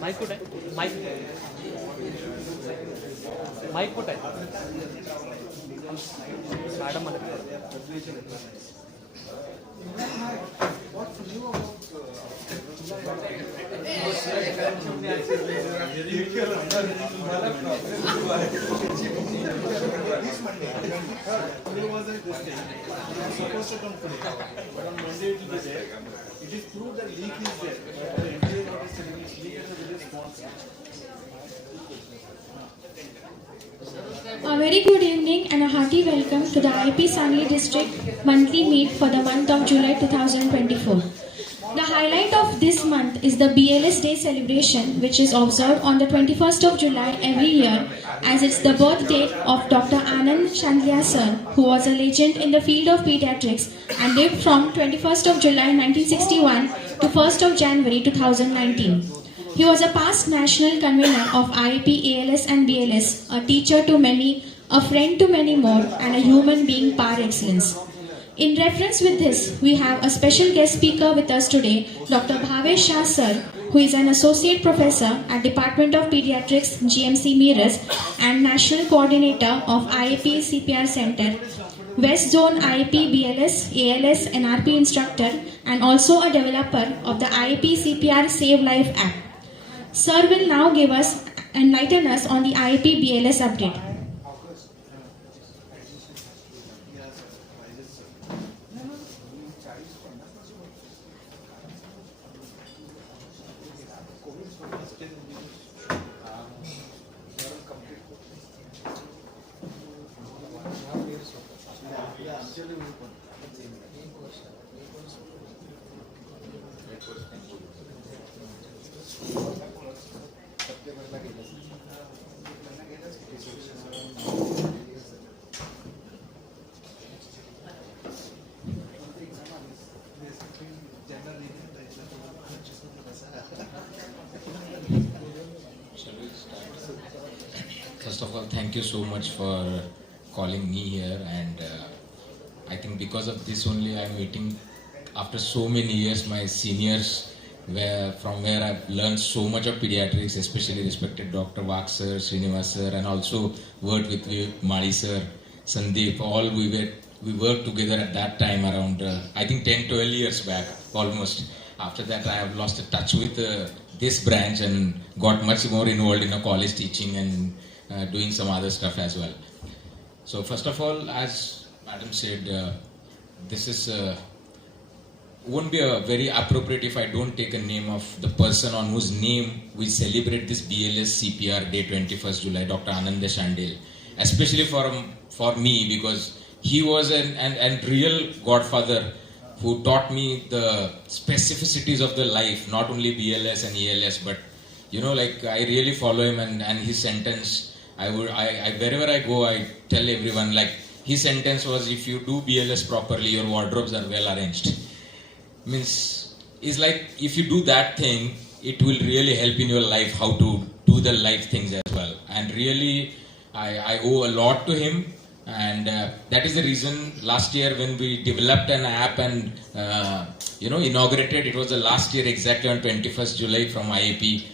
Mic कुठे आहे? Mic कुठे आहे? मॅडम मला It is proved that leak is there. The NTA notice telling us leak is a very small thing. A very good evening and a hearty welcome to the IAP Sangli District monthly meet for the month of July 2024. The highlight of this month is the BLS Day celebration, which is observed on the 21st of July every year, as it's the birthday of Dr. Anand Chandlia sir, who was a legend in the field of pediatrics and lived from 21st of July 1961 to 1st of January 2019. He was a past national convener of IAP, ALS and BLS, a teacher to many, a friend to many more, and a human being par excellence. In reference with this, we have a special guest speaker with us today, Dr. Bhavesh Shah sir, who is an associate professor at Department of Pediatrics, GMC Meerut, and national coordinator of IAP CPR Center, West Zone IAP BLS, ALS, NRP instructor, and also a developer of the IAP CPR Save Life app. Sir will now enlighten us on the IAP BLS update. First of all, thank you so much for calling me here, and I think because of this only I am meeting after so many years my seniors, from where I've learned so much of pediatrics, especially respected Dr. Vak sir, Srinivas sir, and also worked with Mali sir, Sandeep. All we worked together at that time around I think 10-12 years back almost. After that I have lost touch with this branch and got much more involved in a college teaching and doing some other stuff as well. So first of all, as Madam said, this is won't be a very appropriate if I don't take a name of the person on whose name we celebrate this BLS CPR Day 21st July, Dr. Anand Chandlia, especially for me, because he was an real godfather who taught me the specificities of the life, not only BLS and ALS, but like I really follow him and his sentence. Wherever I go, I tell everyone, like, his sentence was, if you do BLS properly, your wardrobes are well arranged. Means, it's like, if you do that thing, it will really help in your life how to do the life things as well. And really, I owe a lot to him. And that is the reason last year when we developed an app and inaugurated, it was the last year exactly on 21st July from IAP,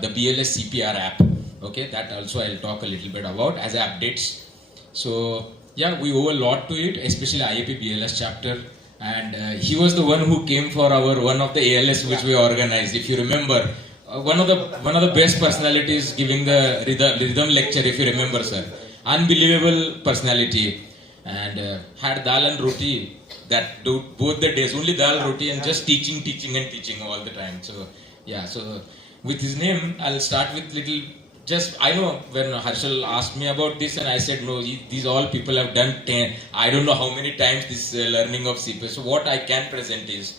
the BLS CPR app. Okay, that also I'll talk a little bit about as updates. So yeah, we owe a lot to it, especially IAP BLS chapter. And he was the one who came for one of the ALS which we organized. If you remember, one of the best personalities giving the rhythm lecture. If you remember, sir, unbelievable personality. and had dal and roti that do both the days, only dal roti and just teaching all the time. So yeah, so with his name, I'll start with little. Just I know when Harshal asked me about this, and I said no. These all people have done 10. I don't know how many times this learning of CPR. So what I can present is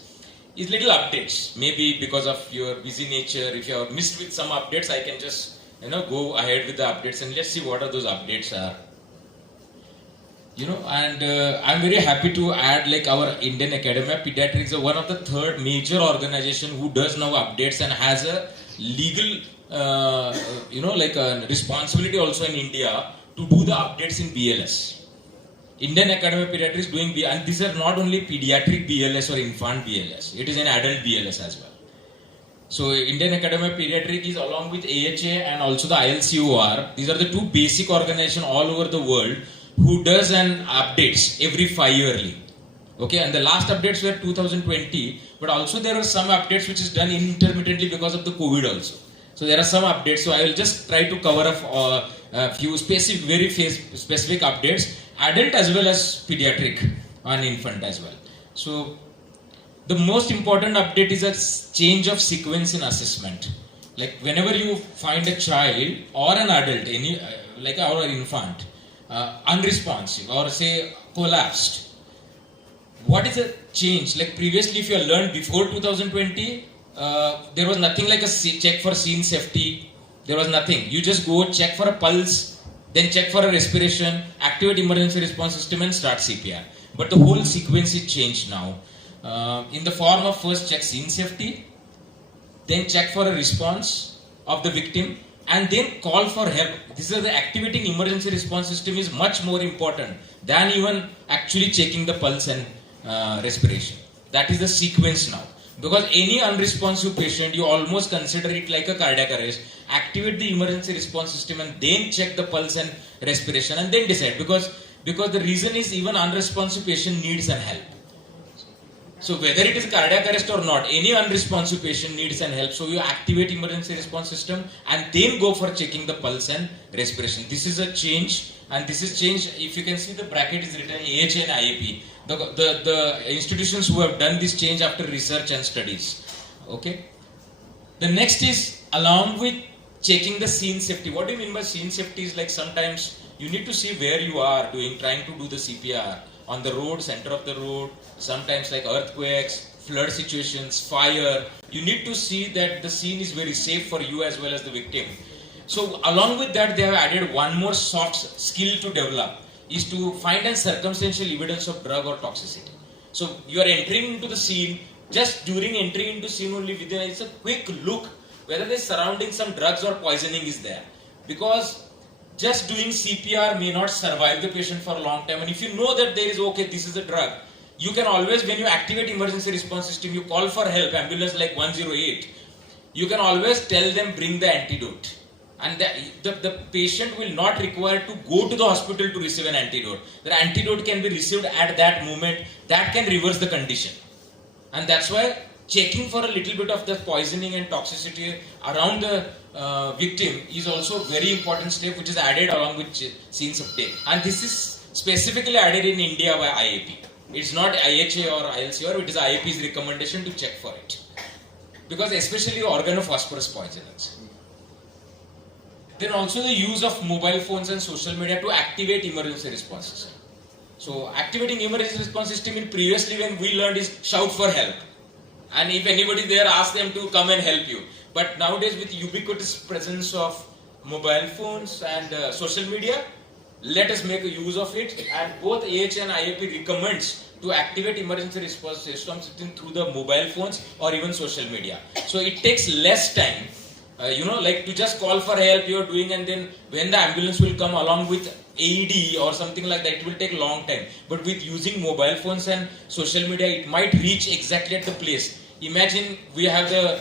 little updates. Maybe because of your busy nature, if you are missed with some updates, I can just go ahead with the updates and let's see what are those updates are. And I'm very happy to add like our Indian Academy of Pediatrics, one of the third major organization who does now updates and has a legal, like a responsibility also in India to do the updates in BLS. Indian Academy of Pediatrics doing and these are not only pediatric BLS or infant BLS, it is an adult BLS as well. So Indian Academy of Pediatrics is along with AHA and also the ILCOR. These are the two basic organizations all over the world who does an updates every 5 yearly. Okay, and the last updates were 2020, but also there are some updates which is done intermittently because of the COVID also. So there are some updates. So I will just try to cover up a few very specific updates, adult as well as pediatric and infant as well. So the most important update is a change of sequence in assessment. Like whenever you find a child or an adult, or an infant, unresponsive or say collapsed, what is the change? Like previously, if you learned before 2020, there was nothing like a check for scene safety. There was nothing. You just go check for a pulse, then check for a respiration, activate emergency response system and start CPR. But the whole sequence is changed now. In the form of first check scene safety, then check for a response of the victim, and then call for help. This is the activating emergency response system is much more important than even actually checking the pulse and respiration. That is the sequence now. Because any unresponsive patient, you almost consider it like a cardiac arrest. Activate the emergency response system and then check the pulse and respiration and then decide. Because the reason is even unresponsive patient needs an help. So whether it is cardiac arrest or not, any unresponsive patient needs an help. So you activate emergency response system and then go for checking the pulse and respiration. This is a change, and this is change. If you can see the bracket is written AHA and IAP. The institutions who have done this change after research and studies. Okay. The next is along with checking the scene safety. What do you mean by scene safety? Is like sometimes you need to see where you are trying to do the CPR. On the road, center of the road, sometimes like earthquakes, flood situations, fire. You need to see that the scene is very safe for you as well as the victim. So along with that, they have added one more soft skill to develop, is to find a circumstantial evidence of drug or toxicity. So you are entering into the scene, just during entry into scene only it's a quick look whether the surrounding some drugs or poisoning is there. Because just doing CPR may not survive the patient for a long time. And if you know that there is, this is a drug, you can always, when you activate emergency response system, you call for help, ambulance like 108, you can always tell them bring the antidote. And the patient will not require to go to the hospital to receive an antidote. The antidote can be received at that moment. That can reverse the condition. And that's why checking for a little bit of the poisoning and toxicity around the victim is also a very important step, which is added along with scenes of death. And this is specifically added in India by IAP. It's not IHA or ILCOR, it is IAP's recommendation to check for it. Because especially organophosphorus poisonings. Then also the use of mobile phones and social media to activate emergency response system. So activating emergency response system in previously when we learned is shout for help. And if anybody there, ask them to come and help you. But nowadays with ubiquitous presence of mobile phones and social media, let us make a use of it. And both AHA and IAP recommends to activate emergency response systems through the mobile phones or even social media. So it takes less time, like to just call for help you're doing, and then when the ambulance will come along with AED or something like that, it will take a long time. But with using mobile phones and social media, it might reach exactly at the place. Imagine we have the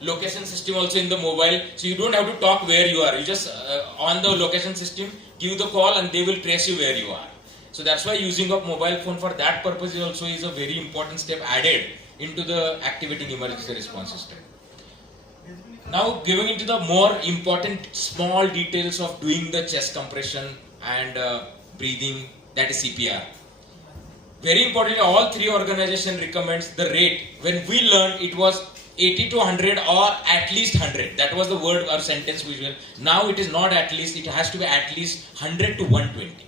location system also in the mobile, so you don't have to talk where you are. You just on the location system, give the call and they will trace you where you are. So that's why using of mobile phone for that purpose also is a very important step added into the activating emergency response system. Now going into the more important small details of doing the chest compression and breathing that is CPR. Very importantly, all three organizations recommends the rate. When we learned, it was 80 to 100 or at least 100. That was the word or sentence we were. Now it is not at least, it has to be at least 100 to 120.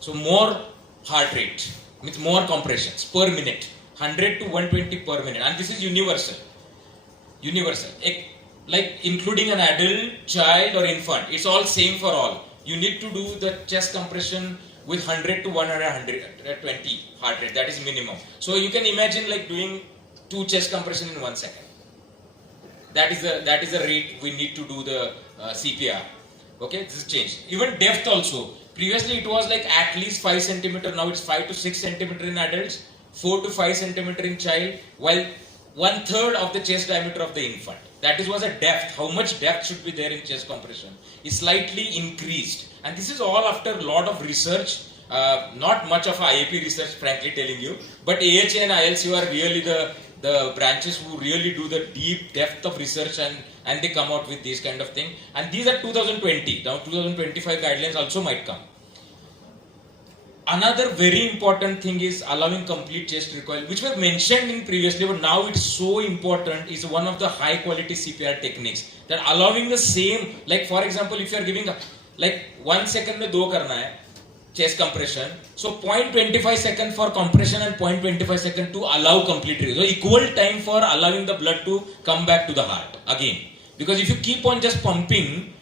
So more heart rate with more compressions per minute. 100 to 120 per minute. And this is universal. Universal. Like including an adult, child or infant. It's all same for all. You need to do the chest compression with 100 to 120 heart rate. That is minimum. So you can imagine like doing 2 chest compression in 1 second. That is the rate we need to do the CPR. Okay, this is changed. Even depth also. Previously it was like at least 5 centimeter. Now it's 5 to 6 centimeter in adults, 4 to 5 centimeter in child, while 1/3 of the chest diameter of the infant. That was a depth. How much depth should be there in chest compression is slightly increased. And this is all after a lot of research. Not much of IAP research, frankly telling you. But AHA and ILC are really the branches who really do the deep depth of research and they come out with these kind of thing. And these are 2020. Now 2025 guidelines also might come. Another very important thing is allowing complete chest recoil, which was mentioned in previously, but now it's so important, is one of the high quality CPR techniques. That allowing the same, like for example, if you are giving like 1 second में 2 करना है chest compression, so 0.25 second for compression and 0.25 second to allow complete release. So equal time for allowing the blood to come back to the heart again. Because if you keep on just pumping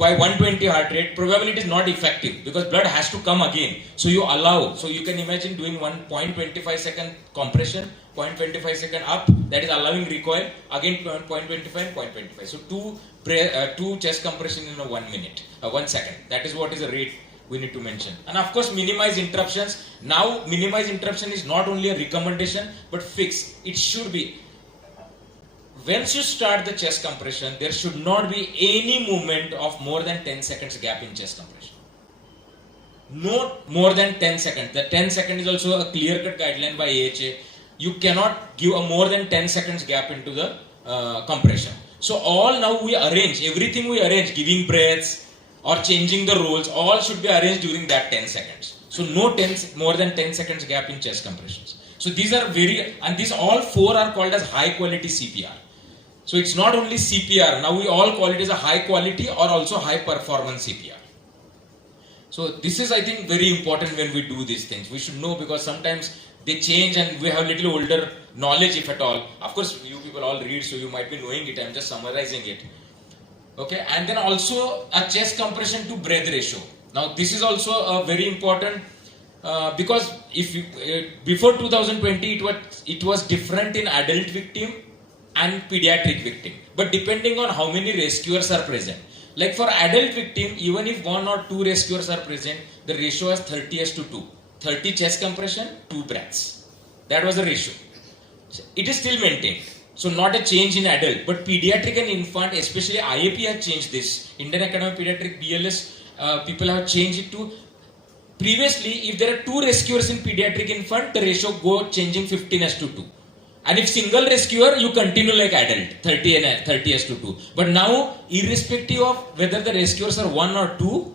by 120 heart rate, probably it is not effective because blood has to come again. So you allow, so you can imagine doing 1.25 second compression, 0.25 second up, that is allowing recoil, again 0.25 and 0.25. So two chest compression in 1 minute, 1 second. That is what is the rate we need to mention. And of course minimize interruptions. Now minimize interruption is not only a recommendation but fixed. It should be. Once you start the chest compression, there should not be any movement of more than 10 seconds gap in chest compression. No more than 10 seconds. The 10 seconds is also a clear-cut guideline by AHA. You cannot give a more than 10 seconds gap into the compression. So all now we arrange, everything we arrange, giving breaths or changing the roles, all should be arranged during that 10 seconds. So no more than 10 seconds gap in chest compressions. So these are and these all 4 are called as high quality CPR. So it's not only CPR, now we all call it as a high quality or also high performance CPR. So this is, I think, very important when we do these things. We should know because sometimes they change and we have little older knowledge if at all. Of course, you people all read, so you might be knowing it. I'm just summarizing it. Okay, and then also a chest compression to breath ratio. Now this is also a very important because if you, before 2020 it was different in adult victim and pediatric victim, but depending on how many rescuers are present. Like for adult victim, even if 1 or 2 rescuers are present, the ratio is 30:2. 30 chest compression, 2 breaths. That was the ratio. It is still maintained. So not a change in adult, but pediatric and infant, especially IAP has changed this. Indian Academy of Pediatric, BLS, people have changed it to, previously if there are 2 rescuers in pediatric infant, the ratio go changing 15:2. And if single rescuer, you continue like adult, 30:2. But now, irrespective of whether the rescuers are 1 or 2,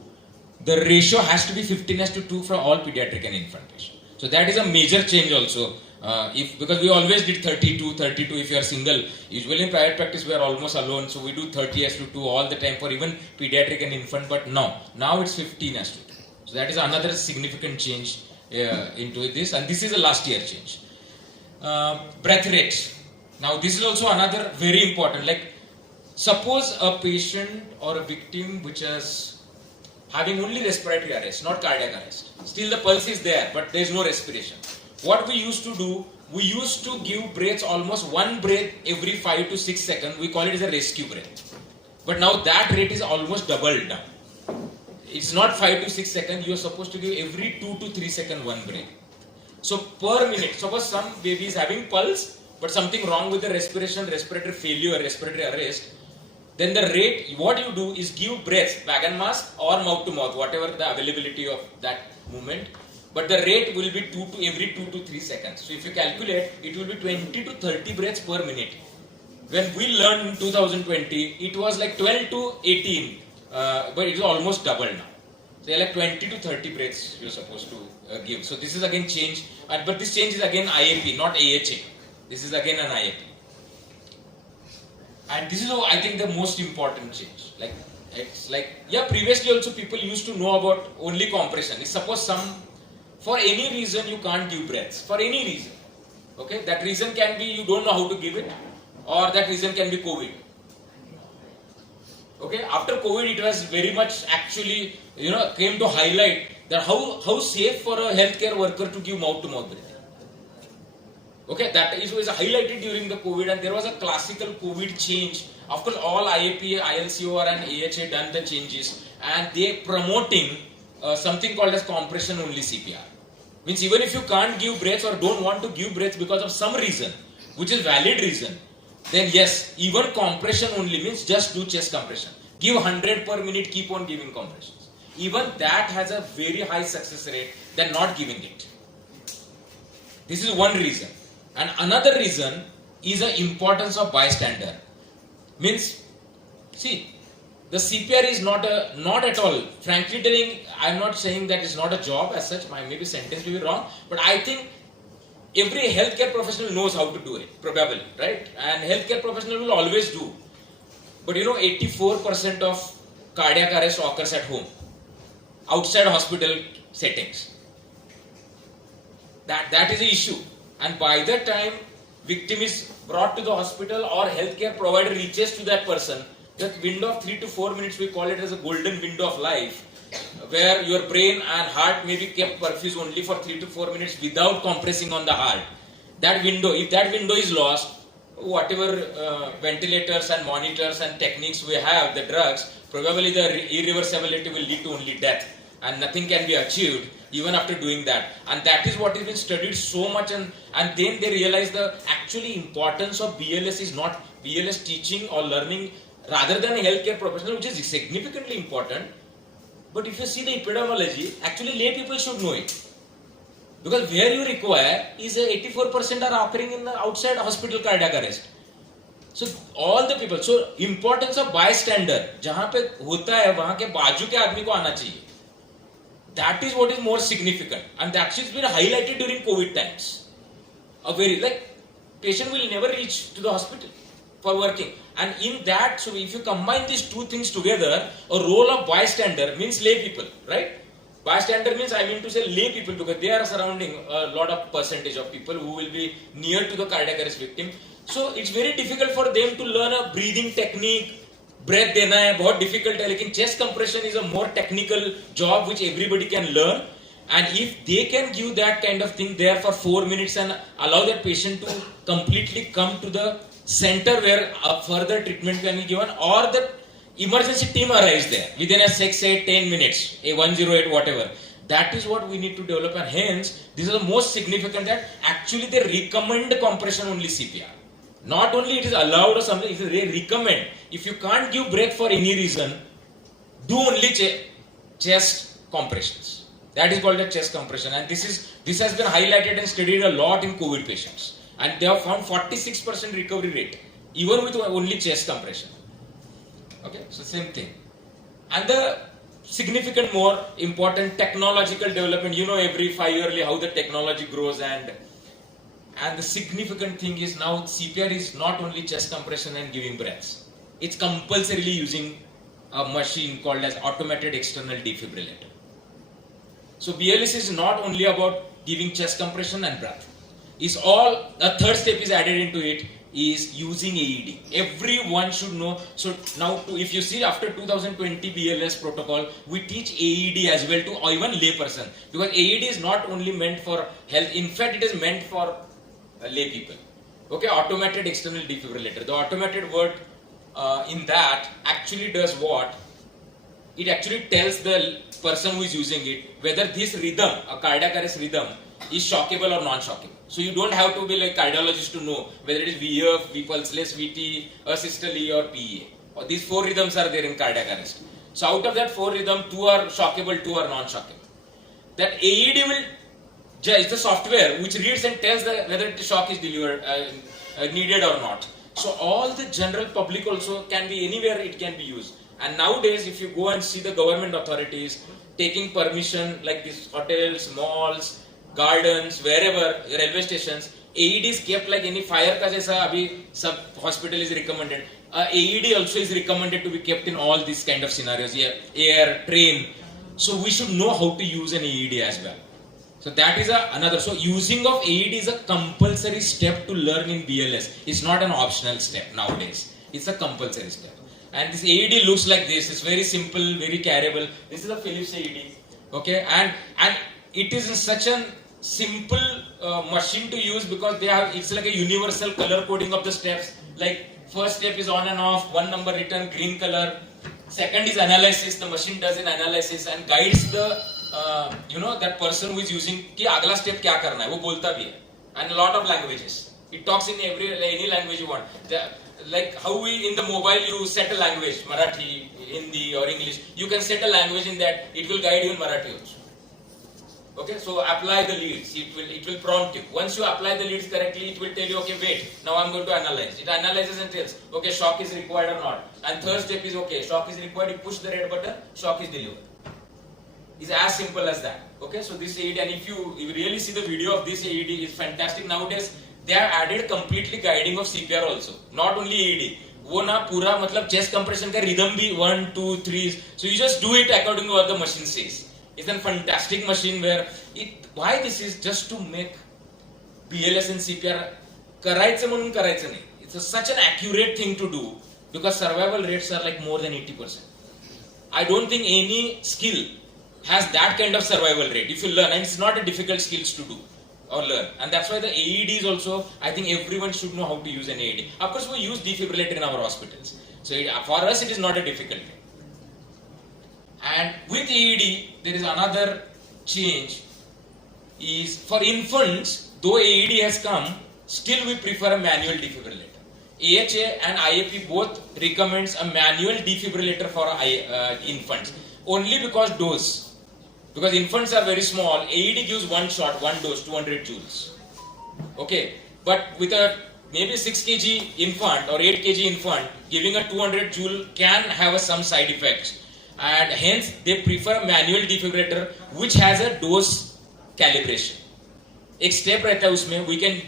the ratio has to be 15:2 for all pediatric and infant patients. So that is a major change also. Because we always did 32 if you are single. Usually in private practice we are almost alone, so we do 30:2 all the time for even pediatric and infant. But now it's 15:2. So that is another significant change into this, and this is a last year change. Breath rate. Now this is also another very important. Like suppose a patient or a victim which is having only respiratory arrest, not cardiac arrest. Still the pulse is there, but there is no respiration. What we used to do, we used to give breaths almost 1 breath every 5 to 6 seconds. We call it as a rescue breath. But now that rate is almost doubled now. It's not 5 to 6 seconds. You are supposed to give every 2 to 3 seconds 1 breath. So per minute, suppose some baby is having pulse, but something wrong with the respiration, respiratory failure, respiratory arrest, then the rate, what you do is give breaths, wagon mask or mouth to mouth, whatever the availability of that movement. But the rate will be every 2 to 3 seconds. So if you calculate, it will be 20 to 30 breaths per minute. When we learned in 2020, it was like 12 to 18, but it is almost double now. So like 20 to 30 breaths you're supposed to give. So this is again change, but this change is again IAP, not AHA. This is again an IAP. And this is, I think, the most important change. Like, it's like, yeah, previously also people used to know about only compression. If suppose for any reason you can't give breaths, for any reason, okay, that reason can be you don't know how to give it, or that reason can be COVID. Okay, after COVID, it was very much actually, came to highlight that how safe for a healthcare worker to give mouth-to-mouth breathing. Okay, that issue is highlighted during the COVID, and there was a classical COVID change. Of course, all IAP, ILCOR and AHA done the changes, and they promoting something called as compression only CPR. Means even if you can't give breaths or don't want to give breaths because of some reason, which is valid reason, then yes, even compression only means just do chest compression. Give 100 per minute, keep on giving compressions. Even that has a very high success rate than not giving it. This is one reason. And another reason is the importance of bystander. Means, see, the CPR is not at all. Frankly telling, I'm not saying that it's not a job as such. My maybe sentence may be wrong, but I think every healthcare professional knows how to do it, probably, right? And healthcare professional will always do. But 84% of cardiac arrest occurs at home, outside hospital settings. That is the issue. And by the time victim is brought to the hospital or healthcare provider reaches to that person, that window of 3 to 4 minutes, we call it as a golden window of life, where your brain and heart may be kept perfused only for 3 to 4 minutes without compressing on the heart. That window, if that window is lost, whatever ventilators and monitors and techniques we have, the drugs, probably the irreversibility will lead to only death, and nothing can be achieved even after doing that. And that is what has been studied so much, and then they realize the actually importance of BLS is not BLS teaching or learning rather than a healthcare professional, which is significantly important. But if you see the epidemiology, actually lay people should know it. Because where you require is 84% are occurring in the outside hospital cardiac arrest. So all the people, so importance of bystander, जहाँ पे होता है वहाँ के बाजू के आदमी को आना चाहिए. That is what is more significant, and that has been highlighted during COVID times. A very patient will never reach to the hospital for working, and in that, so if you combine these two things together, a role of bystander means lay people, right? Bystander means, I mean to say lay people, because they are surrounding a lot of percentage of people who will be near to the cardiac arrest victim. So it's very difficult for them to learn a breathing technique. Breath देना है बहुत difficult है, लेकिन chest compression is a more technical job which everybody can learn, and if they can give that kind of thing there for 4 minutes and allow that patient to completely come to the center where further treatment can be given, or the emergency team arrives there within a 6, 8, 10 minutes, a 108 whatever. That is what we need to develop, and hence this is the most significant, that actually they recommend compression only CPR. Not only it is allowed or something, they recommend. If you can't give breath for any reason, do only chest compressions. That is called a chest compression, and this has been highlighted and studied a lot in COVID patients, and they have found 46% recovery rate even with only chest compression. Okay, so same thing. And the significant more important technological development, every 5 yearly how the technology grows, and the significant thing is now CPR is not only chest compression and giving breaths. It's compulsorily using a machine called as automated external defibrillator. So BLS is not only about giving chest compression and breath. It's all, a third step is added into it, is using AED. Everyone should know. So now if you see after 2020 BLS protocol, we teach AED as well to even lay person. Because AED is not only meant for health, in fact it is meant for lay people. Okay, automated external defibrillator. The automated word in that actually does what? It actually tells the person who is using it whether this rhythm, a cardiac arrest rhythm, is shockable or non-shockable. So you don't have to be like cardiologist to know whether it is VF, V pulseless, VT, asystole or PEA. Or these 4 rhythms are there in cardiac arrest. So out of that 4 rhythms, 2 are shockable, 2 are non-shockable. That AED will judge the software which reads and tells whether the shock is delivered, needed or not. So all the general public also can be anywhere it can be used. And nowadays, if you go and see the government authorities, taking permission like these hotels, malls, gardens, wherever, railway stations, AED is kept like any fire ka jaisa abhi sub hospital is recommended. AED also is recommended to be kept in all these kind of scenarios, air, train. So we should know how to use an AED as well. So that is another. So using of AED is a compulsory step to learn in BLS. It's not an optional step nowadays. It's a compulsory step. And this AED looks like this. It's very simple, very carryable. This is a Philips AED. Okay, and it is such a simple machine to use because they have. It's like a universal color coding of the steps. Like first step is on and off, one number written, green color. Second is analysis. The machine does an analysis and guides the that person who is using कि अगला step क्या करना है वो बोलता भी है. And a lot of languages. It talks in any language you want. Like how we in the mobile you set a language, Marathi, Hindi or English. You can set a language in that. It will guide you in Marathi also. Okay, so apply the leads. It will prompt you. Once you apply the leads correctly, it will tell you, okay, wait, now I'm going to analyze. It analyzes and tells, okay, shock is required or not. And third step is, okay, shock is required. You push the red button, shock is delivered. It's as simple as that. Okay, so this AED, and if you really see the video of this AED, is fantastic. Nowadays, they have added completely guiding of CPR also. Not only AED. वो ना पूरा मतलब chest compression का rhythm भी 1, 2, 3. So you just do it according to what the machine says. It's a fantastic machine where why this is just to make BLS and CPR करायचं म्हणून करायचं नाही. It's such an accurate thing to do because survival rates are like more than 80%. I don't think any skill has that kind of survival rate if you learn, and it's not a difficult skills to do or learn, and that's why the AED is also, I think everyone should know how to use an AED. Of course we use defibrillator in our hospitals, so for us it is not a difficult thing. And with AED there is another change is for infants, though AED has come, still we prefer a manual defibrillator. AHA and IAP both recommends a manual defibrillator for infants only because dose. Because infants are very small, AED gives one shot, one dose, 200 joules. Okay, but with a maybe 6 kg infant or 8 kg infant, giving a 200 joule can have some side effects. And hence they prefer a manual defibrillator which has a dose calibration. एक step रहता है उसमें, we can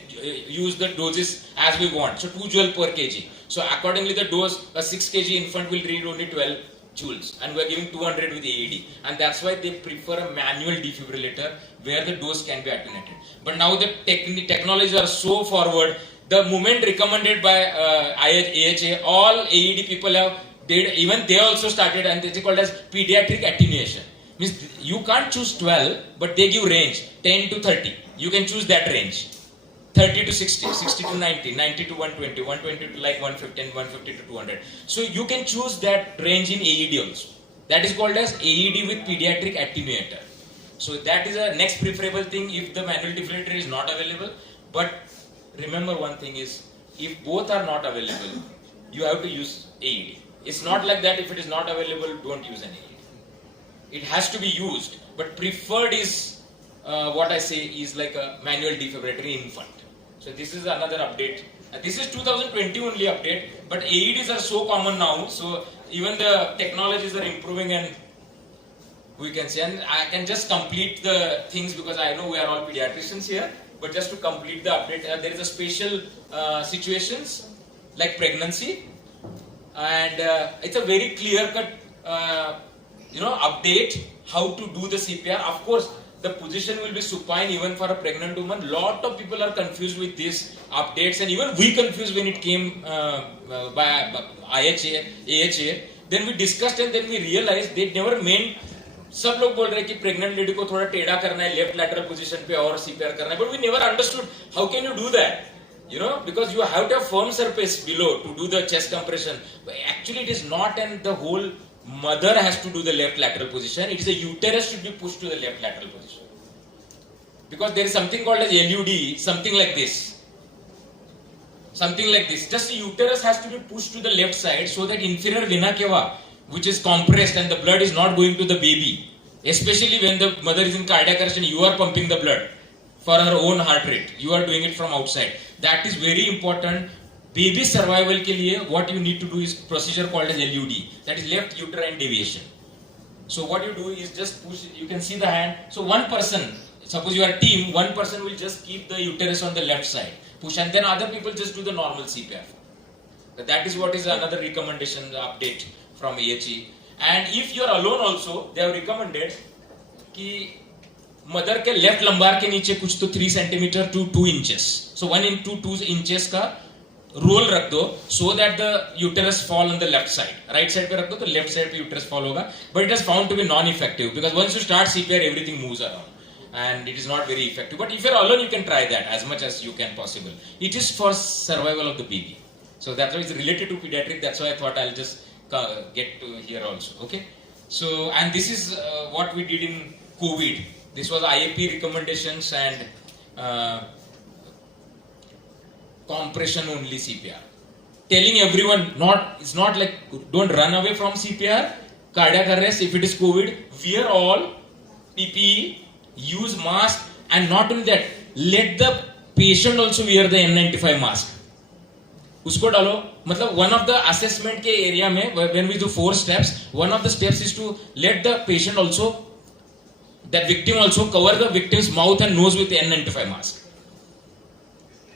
use the doses as we want. So 2 joule per kg. So accordingly the dose, a 6 kg infant will read only 12 joules and we are giving 200 with AED, and that's why they prefer a manual defibrillator where the dose can be attenuated. But now the technologies are so forward, the moment recommended by AHA, all AED people have did, even they also started, and it's called as pediatric attenuation. Means you can't choose 12, but they give range 10 to 30. You can choose that range. 30 to 60, 60 to 90, 90 to 120, 120 to like 150, 150 to 200. So you can choose that range in AED also. That is called as AED with pediatric attenuator. So that is a next preferable thing if the manual defibrillator is not available. But remember one thing is, if both are not available, you have to use AED. It's not like that if it is not available, don't use an AED. It has to be used, but preferred is what I say is like a manual defibrillator in infant. So this is another update. This is 2020 only update, but AEDs are so common now, so even the technologies are improving, and we can say, and I can just complete the things because I know we are all pediatricians here, but just to complete the update, there is a special situations like pregnancy, and it's a very clear-cut update how to do the CPR. Of course, the position will be supine even for a pregnant woman. Lot of people are confused with these updates, and even we confused when it came by IHA, AHA. Then we discussed and then we realized they never meant. सब लोग बोल रहे हैं कि pregnant lady को थोड़ा टेढ़ा करना है लेफ्ट लैटरल पोजीशन पे और सीपीआर करना है, but we never understood how can you do that, because you have to have firm surface below to do the chest compression. But actually it is not, and the whole mother has to do the left lateral position. It is a uterus should be pushed to the left lateral position, because there is something called as LUD, something like this. Just the uterus has to be pushed to the left side so that inferior vena cava, which is compressed and the blood is not going to the baby, especially when the mother is in cardiac arrest and you are pumping the blood for her own heart rate. You are doing it from outside. That is very important. Baby survival के लिए what you need to do is procedure called as LUD, that is left uterine deviation. So what you do is just push, you can see the hand. So one person, suppose you are a team, one person will just keep the uterus on the left side, push, and then other people just do the normal CPR. That is what is another recommendation update from AHE. And if you are alone also, they have recommended कि mother के left lumbar के नीचे कुछ तो 3 centimetre to 2 inches. So 1 into 2 inches का role रख दो, so that the uterus fall on the left side. Right side पे रख दो तो left side पे uterus fall होगा. But it is found to be non-effective because once you start CPR, everything moves around and it is not very effective. But if you are alone, you can try that as much as you can possible. It is for survival of the baby. So that's why it's related to pediatric. That's why I thought I'll just get to here also. Okay. So, and this is what we did in COVID. This was IAP recommendations and compression only CPR. Telling everyone, it's not like don't run away from CPR. Cardiac arrest, if it is COVID, wear all PPE, use mask, and not only that, let the patient also wear the N95 mask. उसको डालो, मतलब one of the assessment के area में when we do 4 steps, one of the steps is to let the patient also, that victim also cover the victim's mouth and nose with the N95 mask.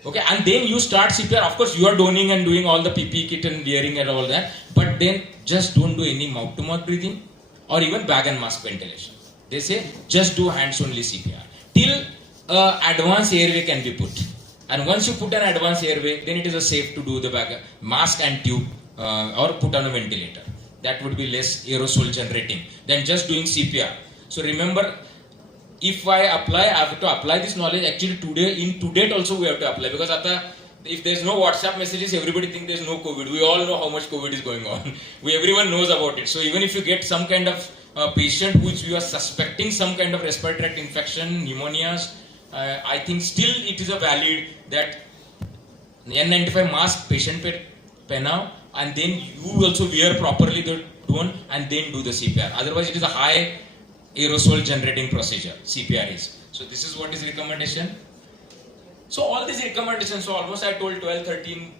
Okay, and then you start CPR. Of course, you are donning and doing all the PPE kit and wearing and all that, but then just don't do any mouth-to-mouth breathing or even bag and mask ventilation. They say just do hands-only CPR till advanced airway can be put. And once you put an advanced airway, then it is safe to do the mask and tube or put on a ventilator. That would be less aerosol generating than just doing CPR. So remember, if I apply, I have to apply this knowledge actually today, in to date also we have to apply, because if there's no WhatsApp messages, everybody think there's no COVID. We all know how much COVID is going on. Everyone knows about it. So even if you get some kind of patient which you are suspecting some kind of respiratory tract infection, pneumonias, I think still it is a valid that N95 mask patient pehnaओ, and then you also wear properly the drone and then do the CPR. Otherwise it is a high aerosol generating procedure, CPR is. So this is what is recommendation. So all these recommendations, so almost I told 12, 13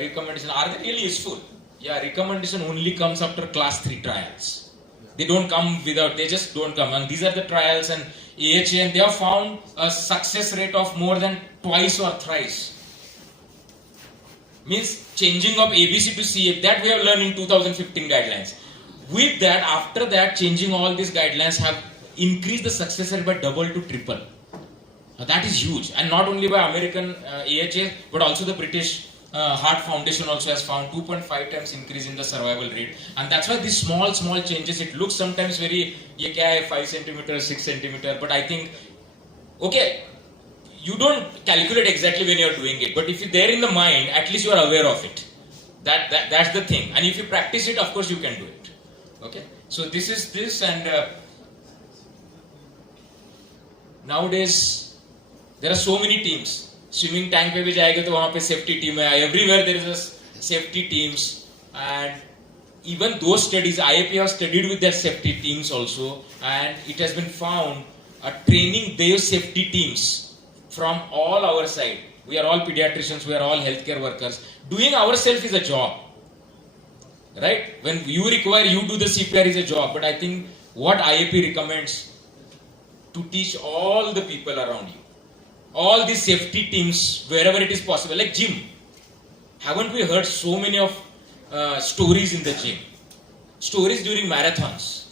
recommendations, are they really useful? Yeah, recommendation only comes after class 3 trials. They don't come without, they just don't come. And these are the trials and AHA, and they have found a success rate of more than twice or thrice. Means changing of ABC to CA, that we have learned in 2015 guidelines. With that, after that, changing all these guidelines have increased the success rate by double to triple. Now that is huge, and not only by American AHA, but also the British Heart Foundation also has found 2.5 times increase in the survival rate. And that's why these small changes, it looks sometimes very, ye kya hai, 5 centimeters, 6 centimeters, but I think, okay, you don't calculate exactly when you are doing it, but if you're there in the mind, at least you are aware of it. That's the thing. And if you practice it, of course you can do it. Okay, so this is this, and nowadays there are so many teams. Swimming tank पे भी जाएंगे तो वहाँ पे safety team है. Everywhere there is a safety teams, and even those studies, IAP have studied with their safety teams also, and it has been found training their safety teams from all our side. We are all pediatricians, we are all healthcare workers. Doing ourselves is a job. Right? When you require, you do the CPR is a job. But I think what IAP recommends to teach all the people around you, all these safety teams, wherever it is possible, like gym. Haven't we heard so many of stories in the gym? Stories during marathons.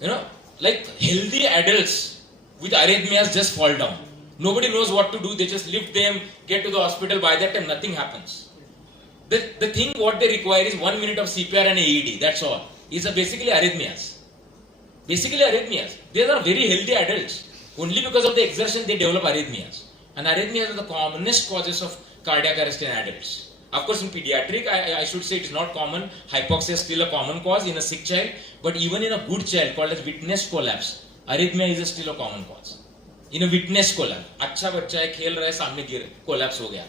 You know, like healthy adults with arrhythmias just fall down. Nobody knows what to do. They just lift them, get to the hospital. By that time, nothing happens. The thing what they require is 1 minute of CPR and AED. That's all. It's basically arrhythmias. Basically arrhythmias. They are very healthy adults. Only because of the exertion they develop arrhythmias. And arrhythmias are the commonest causes of cardiac arrest in adults. Of course, in pediatric, I should say it is not common. Hypoxia is still a common cause in a sick child. But even in a good child called as witnessed collapse, arrhythmia is still a common cause. In a witnessed collapse, अच्छा बच्चा है खेल रहा है सामने गिर collapse हो गया.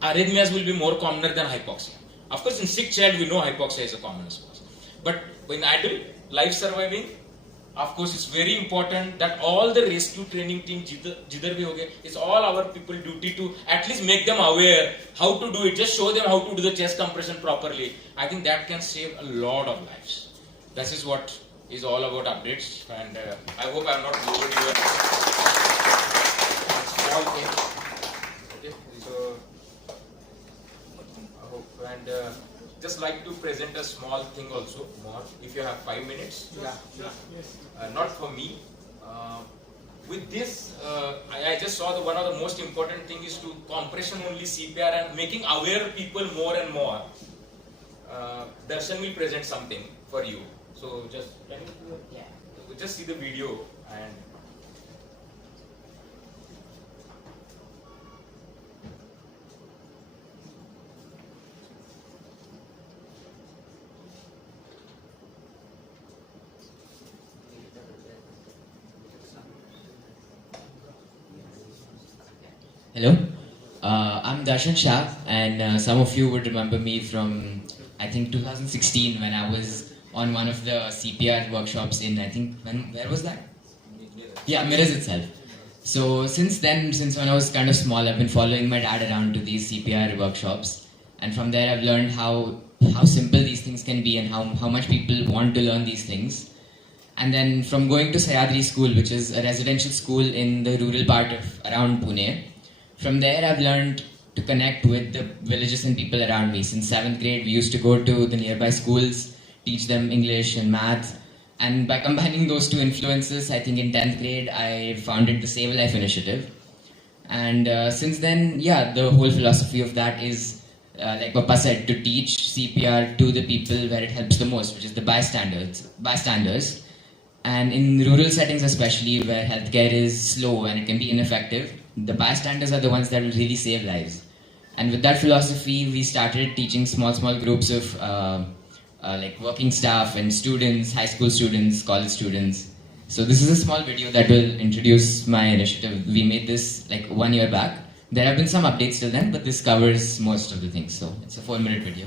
Arrhythmias will be more commoner than hypoxia. Of course, in sick child we know hypoxia is a commonest cause. But in adult life surviving, of course, it's very important that all the rescue training team jidhar bhi hoge, it's all our people duty to at least make them aware how to do it. Just show them how to do the chest compression properly. I think that can save a lot of lives. That is what is all about updates, and I hope I have not bored you. Small thing. Okay, so I hope, and just like to present a small thing also more. If you have 5 minutes. Not for me. With this, I just saw one of the most important thing is to compression only CPR and making aware people more and more. Darshan will present something for you. So just can you just see the video and. Hello, I'm Darshan Shah, and some of you would remember me from, I think, 2016 when I was on one of the CPR workshops in, I think, where was that? Yeah, Mirrors itself. So since then, since when I was kind of small, I've been following my dad around to these CPR workshops, and from there I've learned how simple these things can be and how much people want to learn these things. And then from going to Sayadri School, which is a residential school in the rural part of around Pune, from there I've learned to connect with the villages and people around me. Since 7th grade, we used to go to the nearby schools, teach them English and math. And by combining those two influences, I think in 10th grade, I founded the Save a Life initiative. And since then, yeah, the whole philosophy of that is, like Papa said, to teach CPR to the people where it helps the most, which is the bystanders. And in rural settings especially, where healthcare is slow and it can be ineffective, the bystanders are the ones that will really save lives. And with that philosophy, we started teaching small groups of like working staff and students, high school students, college students. So this is a small video that will introduce my initiative. We made this like 1 year back. There have been some updates till then, but this covers most of the things. So it's a 4-minute video.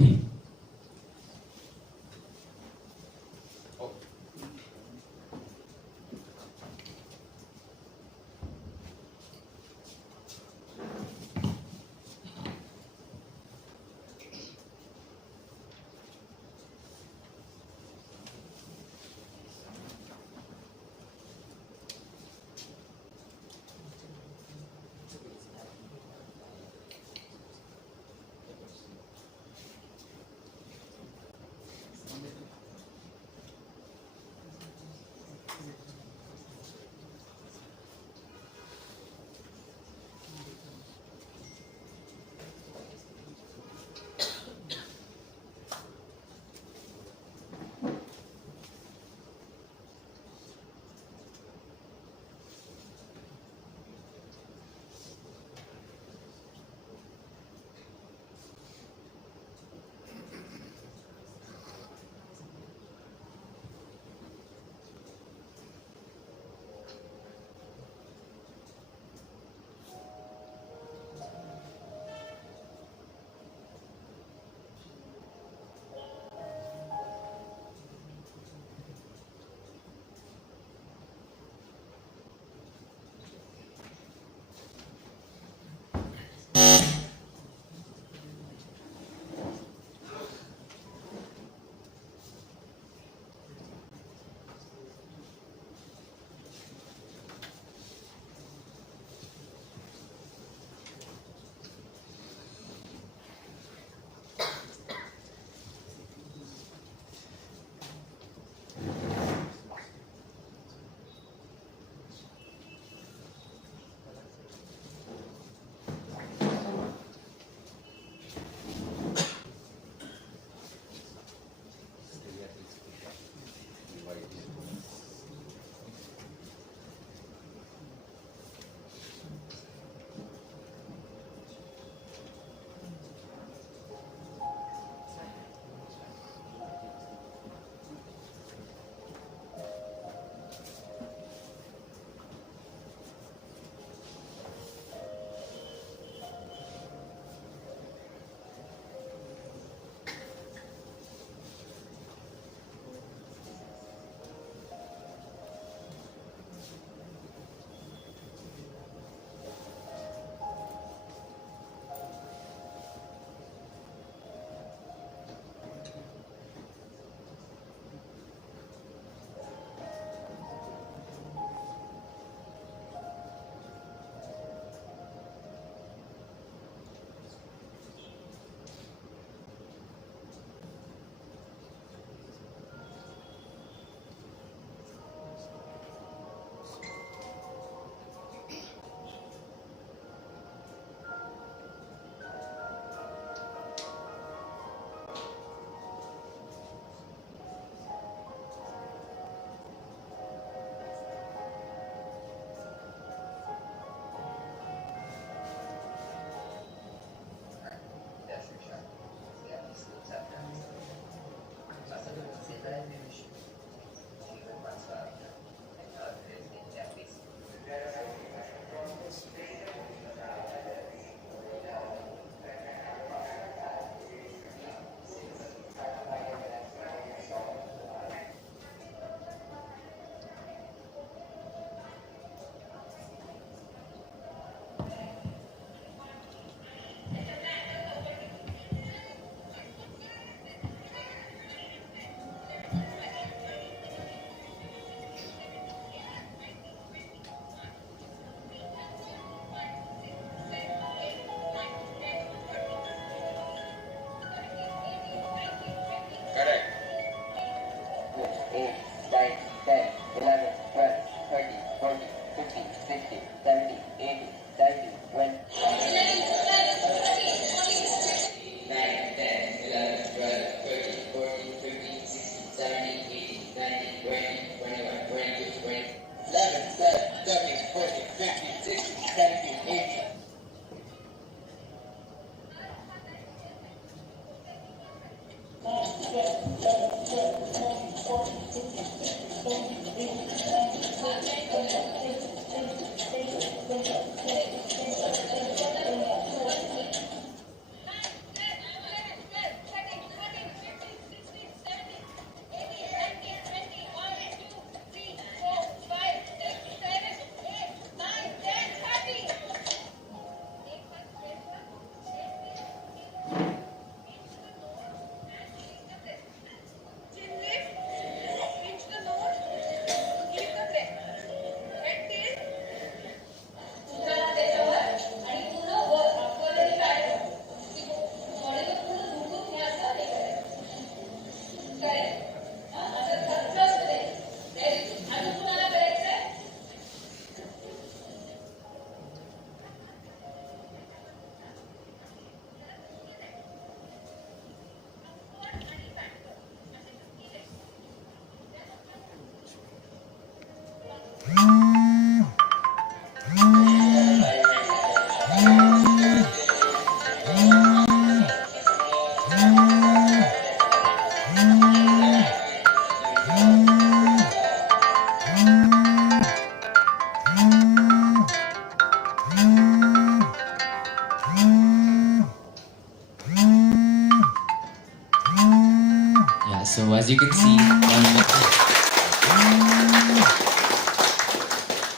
So as you can see,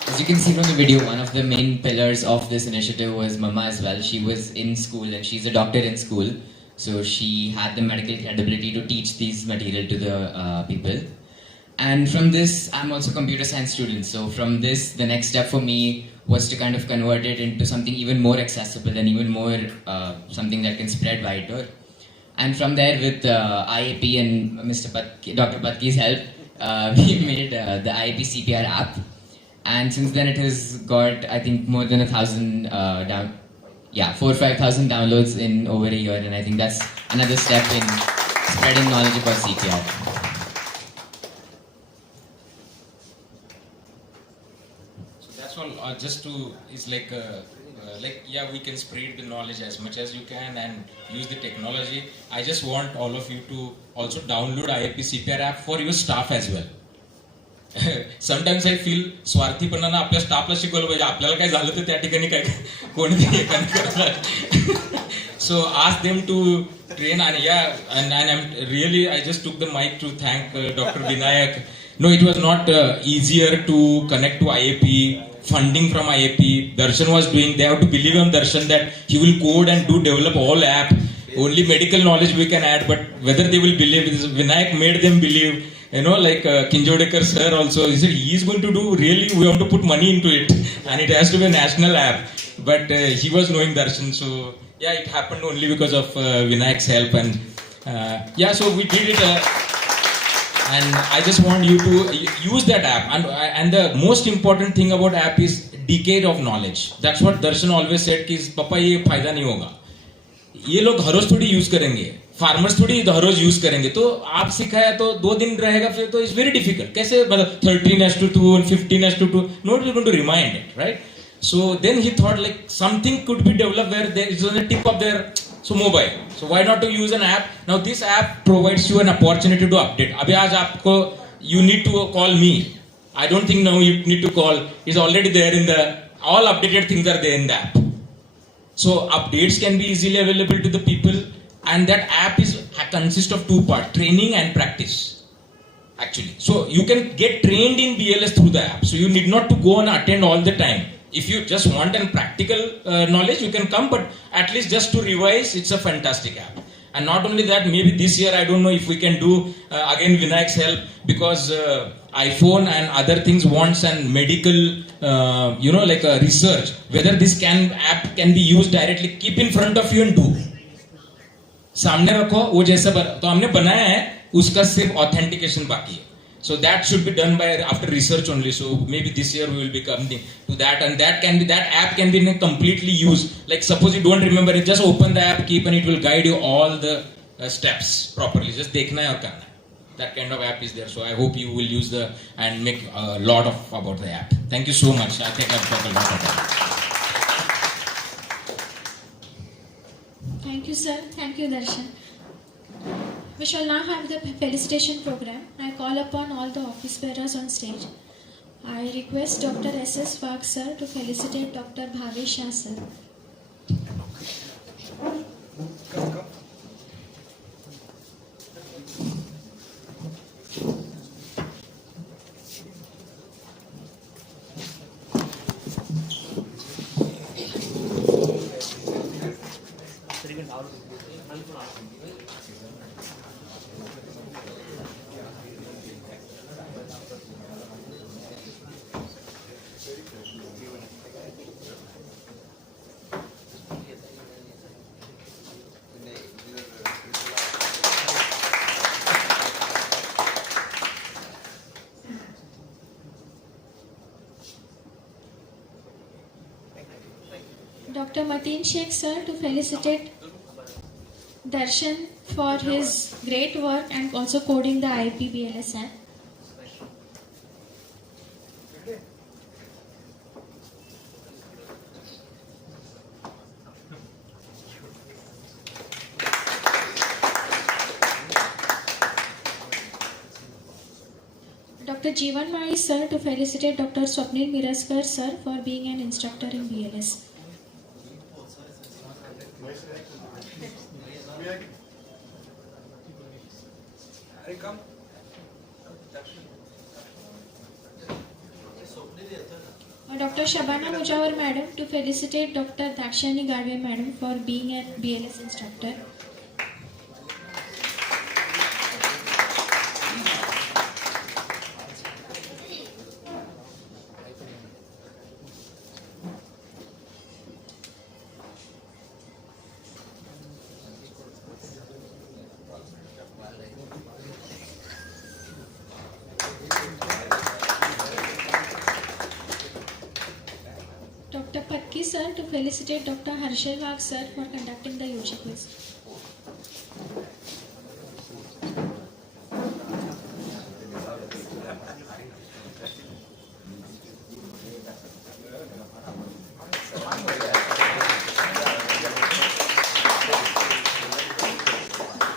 as you can see from the video, one of the main pillars of this initiative was Mama as well. She was in school and she's a doctor in school. So she had the medical credibility to teach these material to the people. And from this, I'm also a computer science student. So from this, the next step for me was to kind of convert it into something even more accessible and even more something that can spread wider. And from there, with IAP and Dr. Patki's help, we made the IAP CPR app. And since then, it has got, I think, more than 4,000 or 5,000 downloads in over a year. And I think that's another step in spreading knowledge about CPR. That's all. Just to it's like yeah, we can spread the knowledge as much as you can and use the technology. I just want all of you to also download IAP CPR app for your staff as well. Sometimes I feel स्वार्थीपणानं आपल्या स्टाफला शिकवलं पाहिजे. आपल्याला काय झालं तर त्या ठिकाणी काय कोणीतरी हे करणार. So ask them to train and I'm really I just took the mic to thank Dr. Vinayak. No, it was not easier to connect to IAP. Funding from IAP, Darshan was doing. They have to believe on Darshan that he will code and develop all app. Only medical knowledge we can add, but whether they will believe, Vinayak made them believe. You know, like Kinjodekar sir also, he said he is going to do. Really, we want to put money into it, and it has to be a national app. But he was knowing Darshan, so yeah, it happened only because of Vinayak's help, and so we did it. And I just want you to use that app. And the most important thing about app is decade of knowledge. That's what Darshan always said कि पापा ये फायदा नहीं होगा. ये लोग हर रोज थोड़ी use करेंगे. फार्मर्स थोड़ी हर रोज यूज करेंगे. तो आप सिखाया तो 2 दिन रहेगा फिर तो it's very difficult. कैसे मतलब 13:2 and 15:2? Nobody is going to remind it, right? So then he thought like something could be developed where there is on the tip of their mobile. So why not to use an app? Now this app provides you an opportunity to update. अभी आज आपको you need to call me. I don't think now you need to call. It's already there in the all updated things are there in the app. So updates can be easily available to the people, and that app consists of 2 parts: training and practice. Actually, so you can get trained in BLS through the app. So you need not to go and attend all the time. If you just want a practical knowledge, you can come, but at least just to revise, it's a fantastic app. And not only that, maybe this year, I don't know if we can do, again, Vinayak's help, because iPhone and other things wants and medical, like research, whether this app can be used directly, keep in front of you and do. सामने रखो, वो जैसा तो हमने बनाया है, उसका सिर्फ authentication बाकी है. So that should be done by after research only. So maybe this year we will be coming to that, and that app can be completely used. Like suppose you don't remember it, just open the app, keep, and it will guide you all the steps properly. Just dekhna hai aur karna hai. That kind of app is there. So I hope you will use and make a lot about the app. Thank you so much. I think I've talked a lot about it. Thank you, sir. Thank you, Darshan. We shall now have the felicitation program. I call upon all the office bearers on stage. I request Dr. S.S. Wag sir to felicitate Dr. Bhavesh Shah sir. Dr. Mateen Sheikh sir to felicitate Darshan for his great work and also coding the IAP BLS app. Dr. Jeevan Mari sir to felicitate Dr. Swapnil Miraskar sir for being an instructor in BLS. Dr. Shabana Mujawar Madam to felicitate Dr. Dakshani Gadve Madam for being a BLS instructor. Dr. Patki sir to felicitate Dr. Harshal Wagh sir for conducting the UG quiz.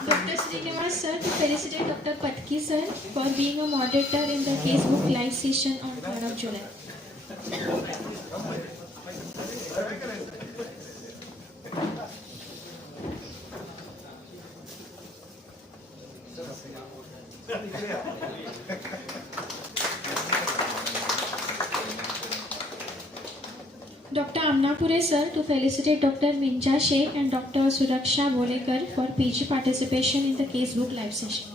Dr. Srinivas sir to felicitate Dr. Patki sir for being a moderator in the Facebook live session on 3rd of July. Dr. Amnapure sir to felicitate Dr. Minja Sheikh and Dr. Suraksha Bolekar for PG participation in the casebook live session.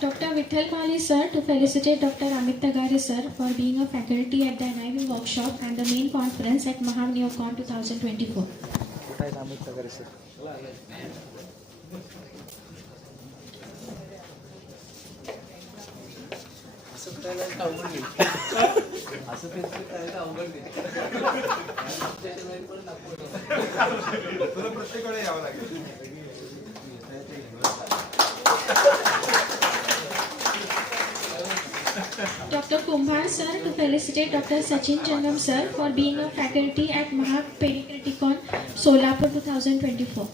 Dr. Vithal Mali sir to felicitate Dr. Amit Tagare sir for being a faculty at the NIV workshop and the main conference at Mahavneocon 2024. Dr. Kumbhar sir to felicitate Dr. Sachin Jangam sir for being a faculty at Maha Perikriticon Solapur 2024.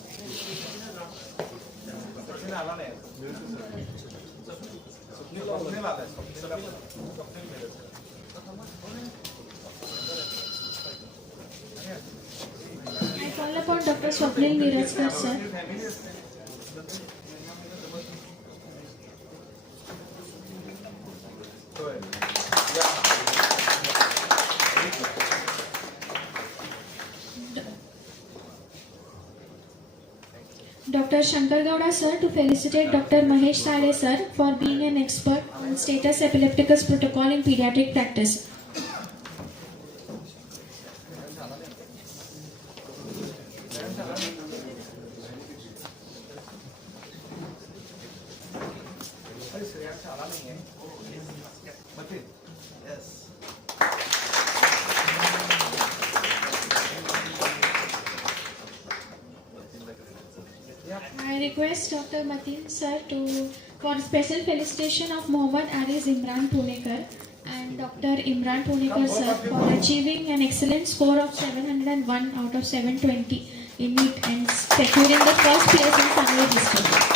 I call upon Dr. Swapnil Nirajkar sir. Dr. Shankar Gowda sir to felicitate Dr. Mahesh Sale sir for being an expert on status epilepticus protocol in pediatric practice. I request Dr. Matin sir for special felicitation of Mohammad Ariz Imran Punekar and Dr. Imran Punekar sir for achieving an excellent score of 701 out of 720 in it and securing the first place in Sangli District.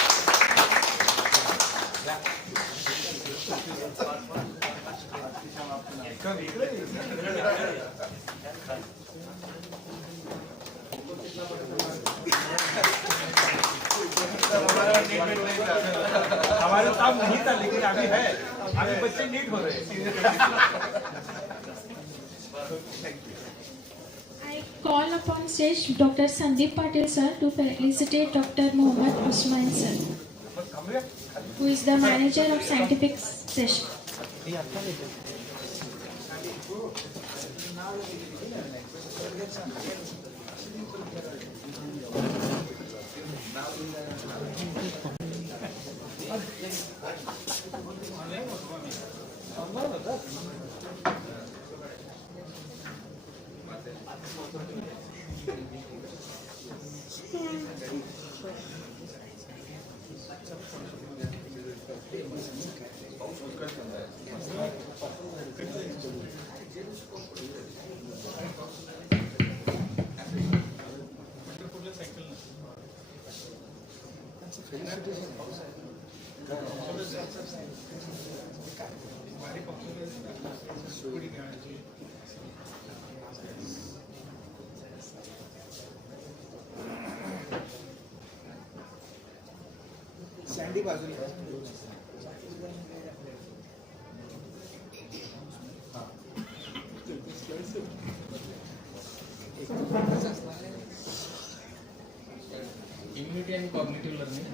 हमारा काम नहीं था लेकिन अभी है अभी बच्चे NEET हो रहे हैं I call upon stage Dr. Sandeep Patil sir to felicitate Dr. Mohammad Usman sir, who is the manager of scientific session. Sandy बाजूला Immunity and cognitive learning.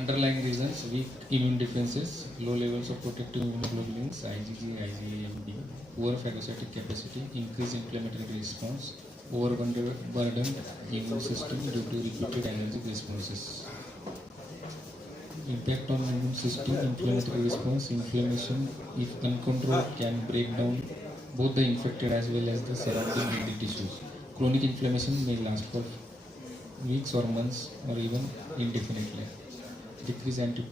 Underlying reasons: weak immune defenses, low levels of protective immunoglobulins IgG, IgA, and B, poor phagocytic capacity, increased inflammatory response, overburdened immune system due to repeated allergic responses. Impact on immune system: inflammatory response. Inflammation, if uncontrolled, can break down both the infected as well as the surrounding healthy tissues. Chronic inflammation may last for weeks or months or even indefinitely. Decrease impact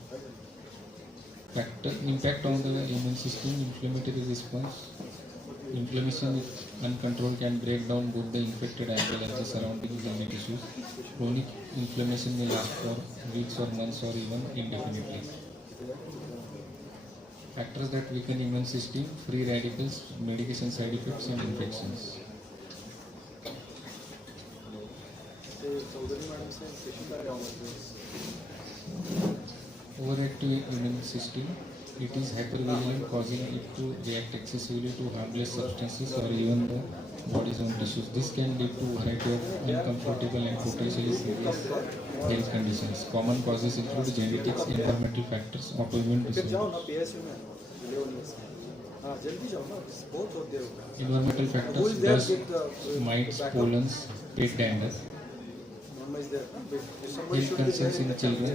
on the immune system: inflammatory response. Inflammation, if uncontrolled, can break down both the infected as well as the surrounding healthy tissues. Chronic inflammation may last for weeks or months or even indefinitely. Factors that weaken immune system: free radicals, medication side effects, and infections. Overactive immune system: it is hypervigilant, causing it to react excessively to harmless substances or even the body's own tissues. This can lead to a variety of uncomfortable and potentially serious health conditions. Common causes include genetics, environmental factors, autoimmune disorders. Environmental factors: dust, mites, pollens, pet dander. Health concerns in children: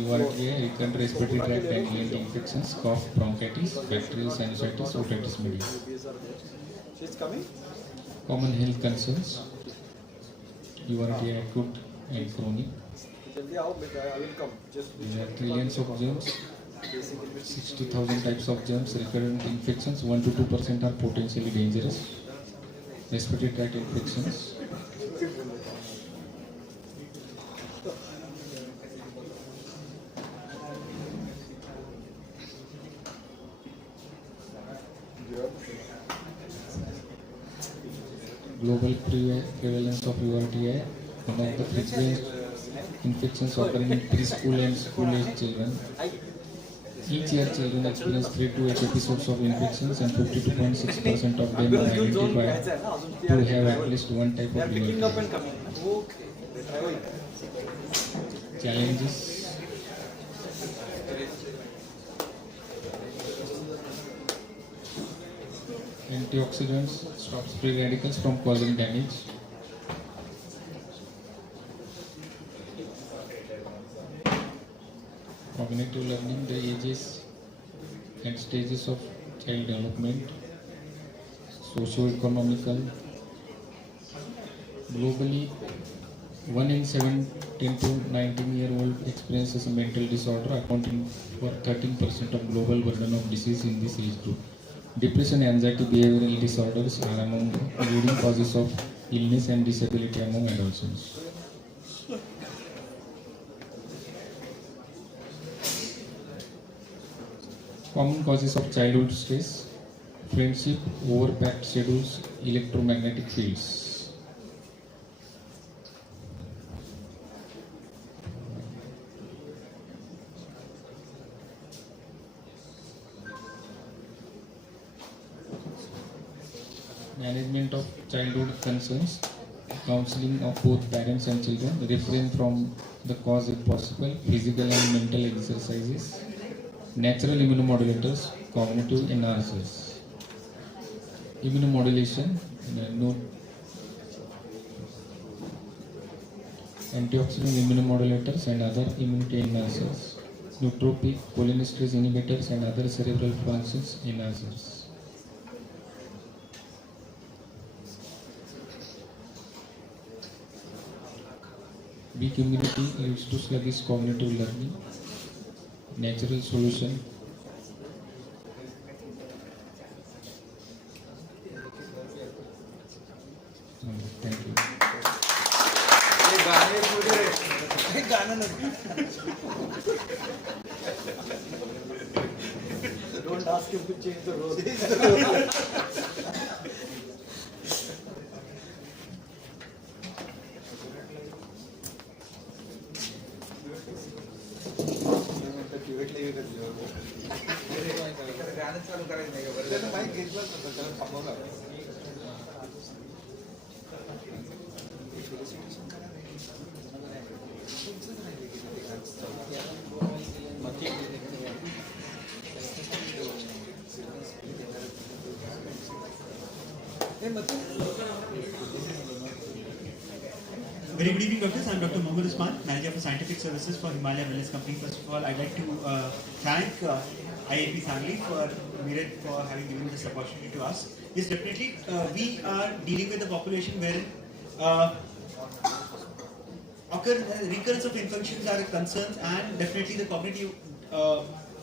URTA, recurrent respiratory tract and gland infections, cough, bronchitis, bacterial sinusitis, otitis media. Common health concerns: URTA acute and chronic. There are trillions of germs, 60,000 types of germs. Recurrent infections: 1 to 2% are potentially dangerous. Respiratory tract infections: global prevalence of URTI, one of the frequent infections occurring in preschool and school-age children. Each year, children experience 3 to 8 episodes of infections, and 52.6% of them are identified to have at least one type of URTI. Challenges: antioxidants stops free radicals from causing damage. Cognitive learning: the ages and stages of child development. Socio-economical: globally, 1 in 7 10 to 19-year-old experiences a mental disorder, accounting for 13% of global burden of disease in this age group. Depression, anxiety, behavioral disorders are among the leading causes of illness and disability among adolescents. Common causes of childhood stress: friendship, overpacked schedules, electromagnetic fields. Management of childhood concerns: counseling of both parents and children, refrain from the cause if possible, physical and mental exercises, natural immunomodulators, cognitive enhancers. Immunomodulation, no antioxidant immunomodulators and other immunity enhancers, nootropic, cholinesterase inhibitors and other cerebral functions enhancers. Weak immunity leads to sluggish cognitive learning. Natural solution: thank you. Don't ask him to change the role. Very good evening, doctors. I'm Dr. Mohammad Usman, Manager for Scientific Services for Himalaya Wellness Company. First of all, I'd like to thank IAP Sangli for Meerut for having given this opportunity to us. Yes, definitely, we are dealing with a population where recurrence of infections are a concern, and definitely the cognitive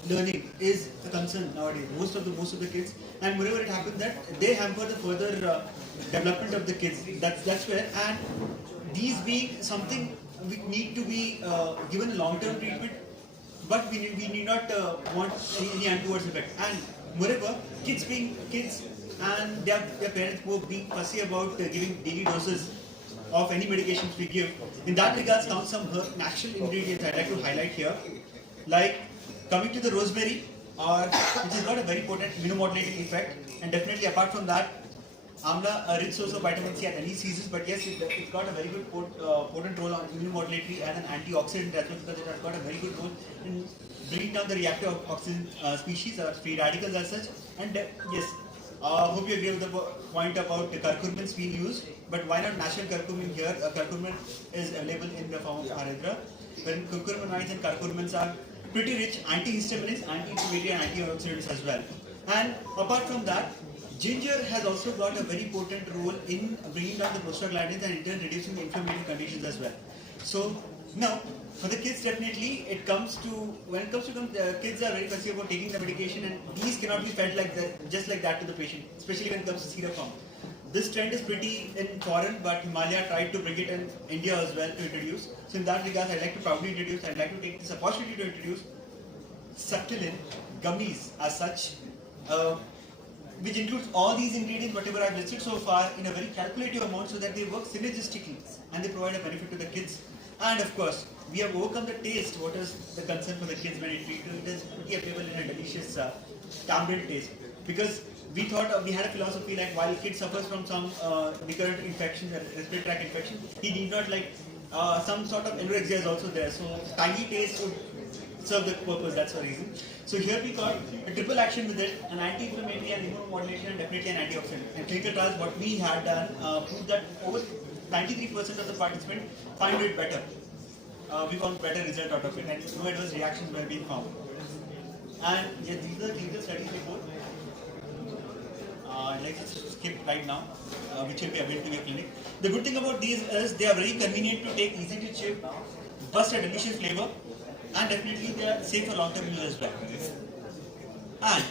learning is a concern nowadays. Most of the kids, and wherever it happens that they hamper the further development of the kids. That's where, and these being something we need to be given a long-term treatment, but we need not want any untoward effect. And moreover, kids being kids and their parents who being fussy about giving daily doses of any medications we give. In that regards, comes some natural ingredients I'd like to highlight here, like coming to the rosemary, which has got a very potent immunomodulating effect, and definitely apart from that, amla, a rich source of vitamin C at any seasons, but yes, it's got a very good potent role on immunomodulatory as an antioxidant as well, because it has got a very good role in bringing down the reactive oxygen species or free radicals as such. And yes, hope you agree with the point about the curcumins being used, but why not natural curcumin here? Curcumin is available in the form of Haridra, when curcuminoids and curcumins are pretty rich antihistamines, anti-inflammatory and antioxidants as well. And apart from that, ginger has also got a very potent role in bringing down the prostaglandins and in turn reducing the inflammatory conditions as well. So now, for the kids, definitely when it comes to kids are very fussy about taking the medication, and these cannot be fed like that, just like that to the patient, especially when it comes to syrup form. This trend is pretty in foreign, but Himalaya tried to bring it in India as well to introduce. So in that regard, I'd like to proudly introduce, I'd like to take this opportunity to introduce Subtilin gummies as such, which includes all these ingredients, whatever I've listed so far, in a very calculative amount so that they work synergistically and they provide a benefit to the kids. And of course, we have overcome the taste. What is the concern for the kids when it is pretty available in a delicious tamarind taste? Because we thought we had a philosophy like while kid suffers from some recurrent infections and respiratory tract infection, he need not like some sort of anorexia is also there. So tangy taste would serve the purpose. That's the reason. So here we got a triple action with it: an anti-inflammatory, an immunomodulation, and definitely an antioxidant. And clinical trials, what we had done, proved that over 93% of the participants find it better. We found better result out of it, and no adverse reactions were being found. And yes, these are the clinical studies report. I'd like to skip right now, which will be available in your clinic. The good thing about these is they are very convenient to take, easy to chip, burst a delicious flavor, and definitely they are safe for long-term use as well. And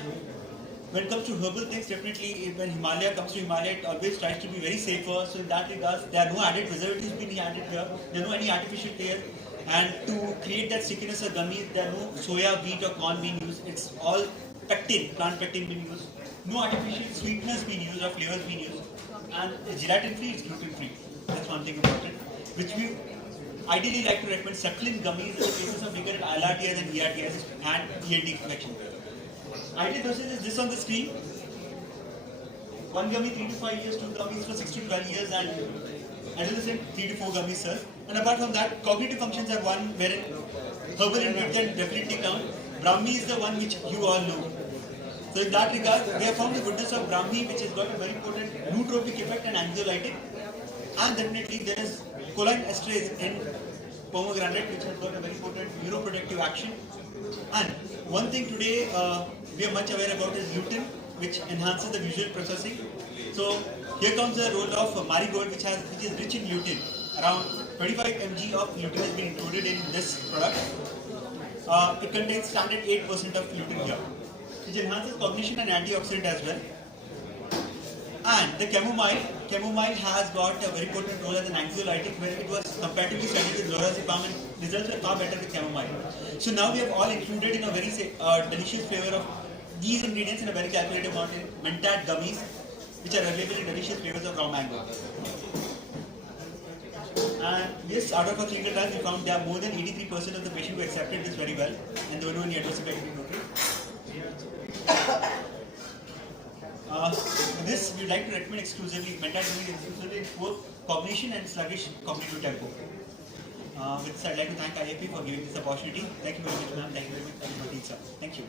when it comes to herbal things, definitely when Himalaya comes to Himalaya, it always tries to be very safer. So in that regards, there are no added preservatives being added here. There are no any artificial taste. And to create that stickiness of gummies, there are no soya, wheat or corn being used. It's all pectin, plant pectin being used, no artificial sweeteners being used or flavors being used, and gelatin free, it's gluten free. That's one thing important, which we ideally like to recommend suckling gummies in the cases of bigger LRTS and ERTS and ENT infection. Ideal dosage is this on the screen. One gummy 3 to 5 years, two gummies for 6 to 12 years, and adolescent 3 to 4 gummies, sir. And apart from that, cognitive functions are one wherein herbal ingredient definitely count. Brahmi is the one which you all know. So in that regard, we have found the goodness of Brahmi, which has got a very potent nootropic effect and anxiolytic. And definitely there is choline esterase in pomegranate, which has got a very potent neuroprotective action. And one thing today we are much aware about is lutein, which enhances the visual processing. So here comes the role of marigold, which is rich in lutein. Around 25 mg of lutein has been included in this product. It contains standard 8% of lutein here, which enhances cognition and antioxidant as well. And the chamomile has got a very potent role as an anxiolytic, where it was comparatively studied with lorazepam and results were far better with chamomile. So now we have all included in a very delicious flavor of these ingredients in a very calculated amount in Mentat gummies, which are available in delicious flavors of raw mango. And yes, out of our clinical trials, we found there are more than 83% of the patients who accepted this very well, and there were no any adverse effects noted. This we would like to recommend exclusively, Mentat gummies exclusively in poor cognition and sluggish cognitive tempo. With this, I'd like to thank IAP for giving this opportunity. Thank you very much, ma'am. Thank you very much, everybody, sir. Thank you.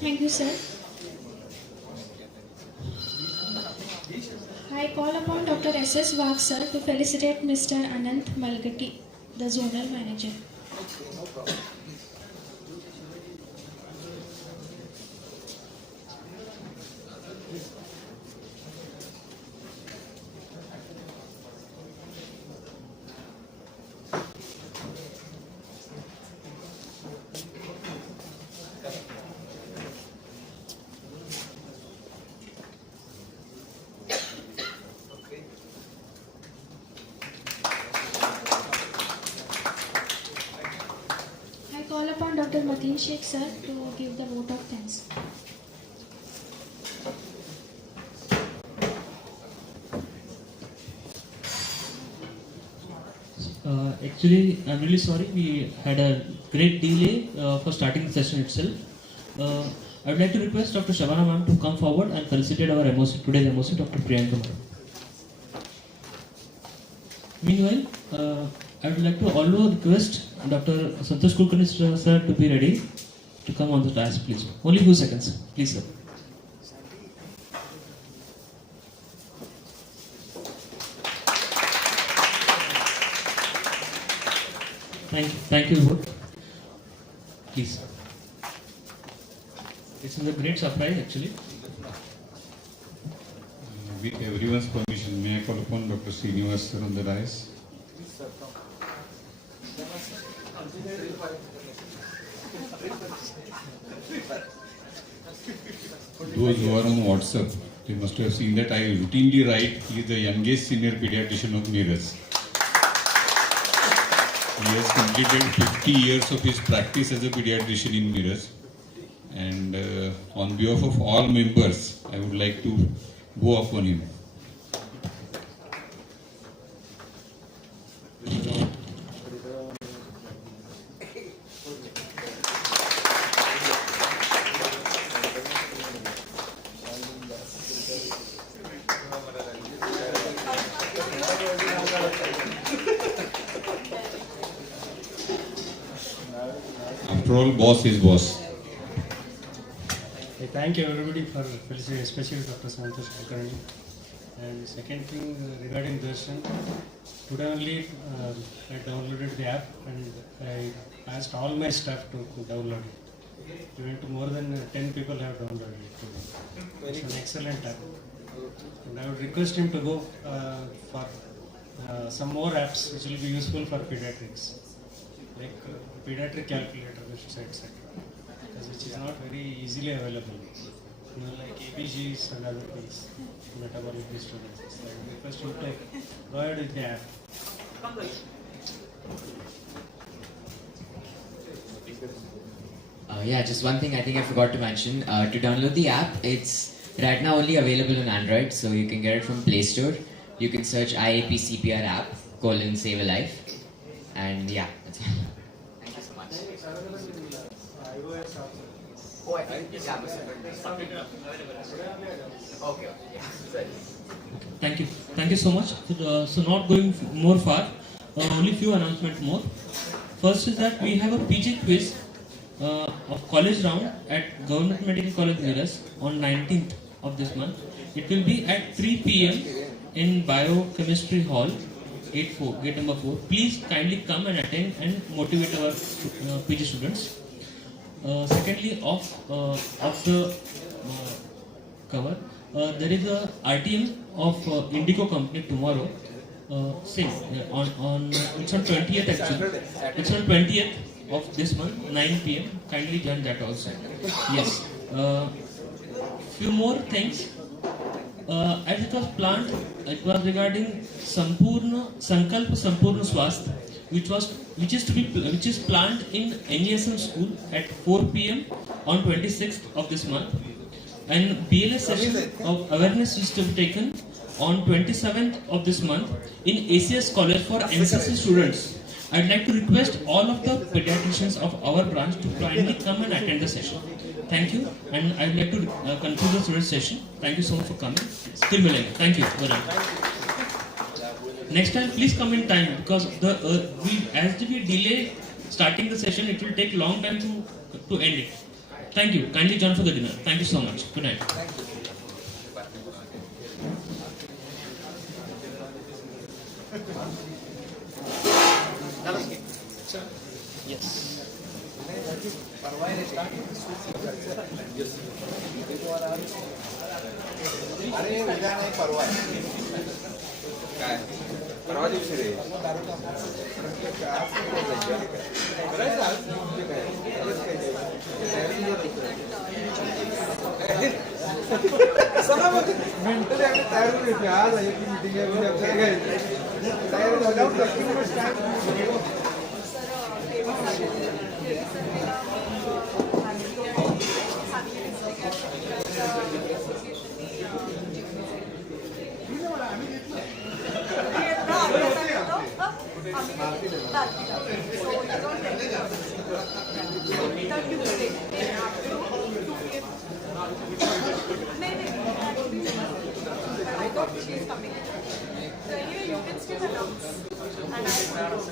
Thank you, sir. I call upon Dr. S.S. Wagh, sir, to felicitate Mr. Anant Malgatti, the Zonal Manager. I call upon Dr. Mateen Sheikh, sir, to give the vote of thanks. Actually, I'm really sorry we had a great delay for starting the session itself. I would like to request Dr. Shabana ma'am to come forward and felicitate our MOC, today's MOC, Dr. Priyanka ma'am. Meanwhile, I would like to also request Dr. Santosh Kulkarni sir to be ready to come on the dais, please. Only few seconds, please, sir. Thank you both. Please. This is a great surprise, actually. With everyone's permission, may I call upon Dr. Srinivas sir on the dais? Those who are on WhatsApp, they must have seen that I routinely write, he is the youngest senior pediatrician of Neeraj. He has completed 50 years of his practice as a pediatrician in Neeraj. And on behalf of all members, I would like to go upon him. After all, boss is boss. Thank you everybody for felicitating, especially Dr. Santosh Kulkarni. And second thing regarding Darshan, today only I downloaded the app and I asked all my staff to download it. Even more than 10 people have downloaded it today. It's an excellent app. And I would request him to go for some more apps which will be useful for pediatrics, like pediatric calculator, etc. Which is not very easily available. You know, like ABGs and other things, metabolic disturbances. I request you to provide with the app. Yeah, just one thing I think I forgot to mention. To download the app, it's right now only available on Android, so you can get it from Play Store. You can search IAP CPR app, /Save a Life. And yeah, that's all. Thank you so much. Okay, yeah. Thank you. Thank you so much. So not going more far, only few announcements more. First is that we have a PG quiz of college round at Government Medical College Miras on 19th of this month. It will be at 3 p.m. in Biochemistry Hall, 84, gate number 4. Please kindly come and attend and motivate our PG students. Secondly, of the cover, there is a RTM of Indigo company tomorrow. Same on it's on 20th actually. It's on 20th of this month, 9 p.m. Kindly join that also. Yes. Few more things. As it was planned, it was regarding Sankalp Sampurna Swasth, which is planned in NESM school at 4 p.m. on 26th of this month, and BLS session of awareness is to be taken on 27th of this month in ACS College for NCC students. I'd like to request all of the pediatricians of our branch to kindly come and attend the session. Thank you, and I'd like to conclude the student session. Thank you so much for coming. Still willing. Thank you. Next time, please come in time, because as we delay starting the session, it will take long time to end it. Thank you. Kindly join for the dinner. Thank you so much. Good night. Yes. अरे उद्या नाही परवा काय परवा दिवशी रे mentally आम्ही तयार होऊन येतो आज आहे की मीटिंग आहे म्हणजे आपल्याला तयार झाल्यावर I thought she is coming. So anyway, you can still announce. And I will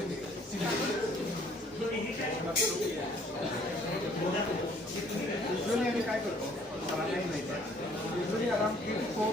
usually आम्ही काय करतो मला नाही माहिती usually around 3 to 4